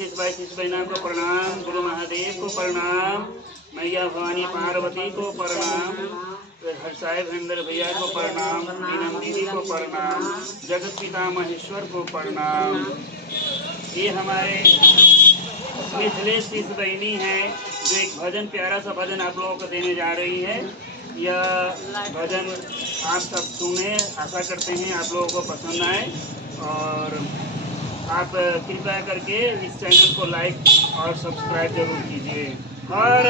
शेष भाई नाम को प्रणाम, गुरु महादेव को प्रणाम, मैया भवानी पार्वती को प्रणाम, हर्षाय भेंद्र भैया को प्रणाम, मीनम दीदी को प्रणाम, जगत पिता महेश्वर को प्रणाम। ये हमारे मिथिलेश तीस बहनी है जो एक भजन, प्यारा सा भजन आप लोगों को देने जा रही है। यह भजन आप सब सुने, आशा करते हैं आप लोगों को पसंद आए और आप कृपया करके इस चैनल को लाइक और सब्सक्राइब जरूर कीजिए। हर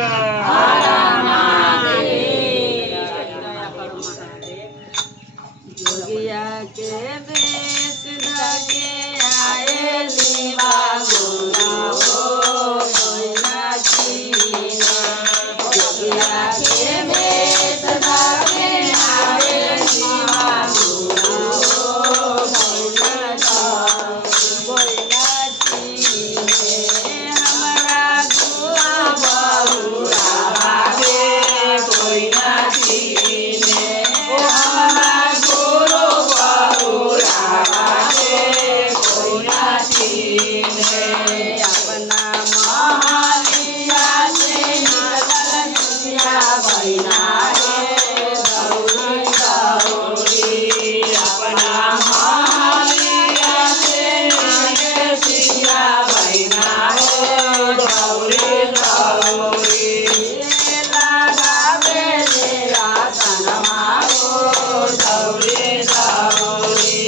जोगिया के वेश धके आए शिवा गुना हो कोई ना कीना। जोगिया के वेश धके आए शिवा गुना हो कोई ना कीने। हमारा दुआ बहुरा भागे कोई ना कीने। हमारा अपना महालिया से निकल सिया बहिना है दौड़ी दौड़ी। अपना महालिया से निकल सिया बहिना है दौड़ी दौड़ी। लगावे तेरा सनमा हो दौड़ी दौड़ी।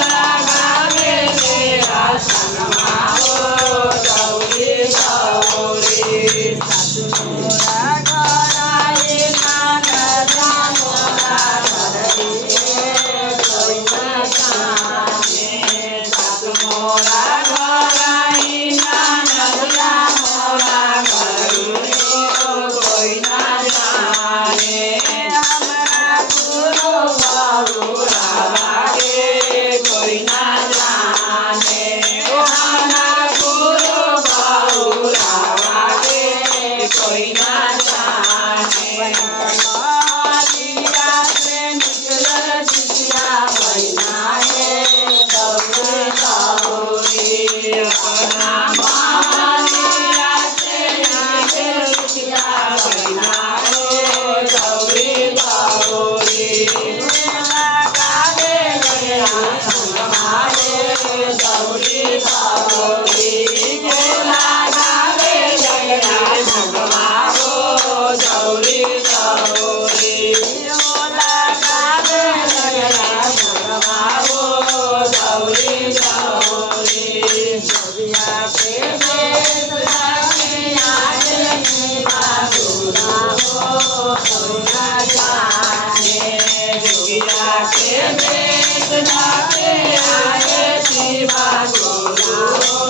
लगावे तेरा सनमा मोरा घर आए नाना मोरा घर कोई ना जाने। मोरा घर आए नाना मोरा घर कोई ना जाने। हमारा गुरु बहुरा भागे कोई ना जाने। हमारा गुरु बहुरा कोई ना जाने। मालिया से निकल सिया बहिना है दौड़ी दौड़ी। अपना मालिया से निकल सिया बहिना है दौड़ी दौड़ी। लगावे तेरा सनमा है दौड़ी दौड़ी। लगावे तेरा सनमा हो दौड़ी दौड़ी। लगावे तेरा सनमा हो दौड़ी दौड़ी। जोगिया के वेश धके आए शिवा गुना हो कोई ना जाने। जोगिया के वेश धके आए शिवा गुना हो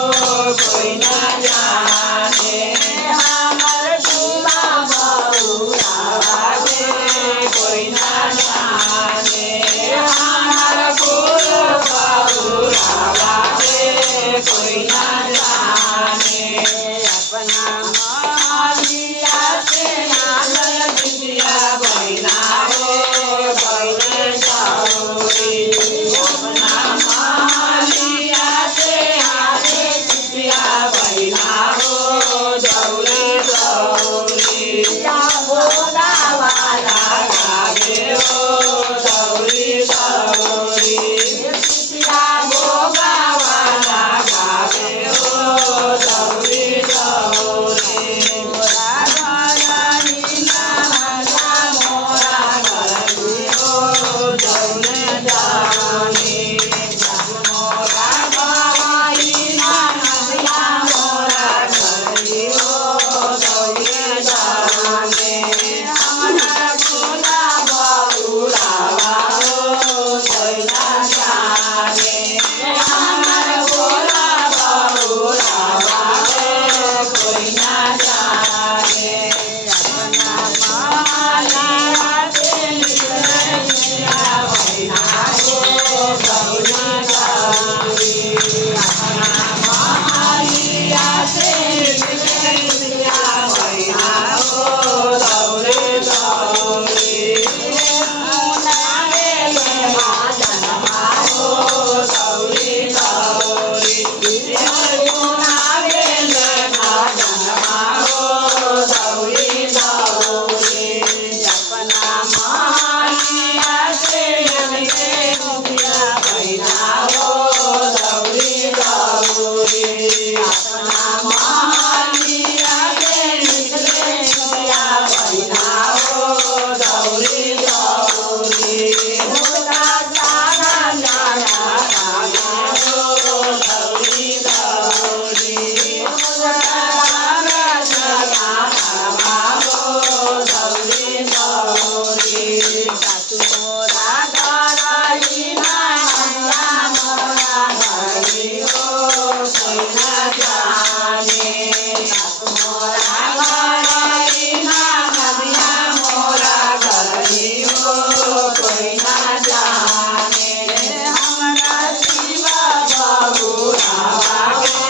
कोई ना जाने। हमर शिवा बहुरा भागे कोई ना जाने। हमार गुरु बहुरा भागे कोई ना जाने। भैना हो दौरी दौरी अपना महलिया से निकले खुशिया भैना हो दौरी दौरी मुर्गा सारा जाना हो दौरी दौरी मुर्गा सारा जाना हो दौरी दौरी सासु मोरा घरही माया मोरा घरही हो कोही न जाने सासु मोरा घरही माया मोरा घरही हो कोही न जाने हमरा शिव बहुरावा के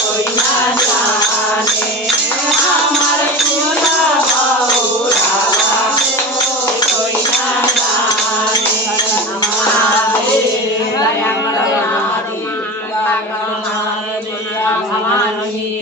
कोही न जाने हमर शिव बहुरावा के कोही न जाने महादेव दया महादेव भवानी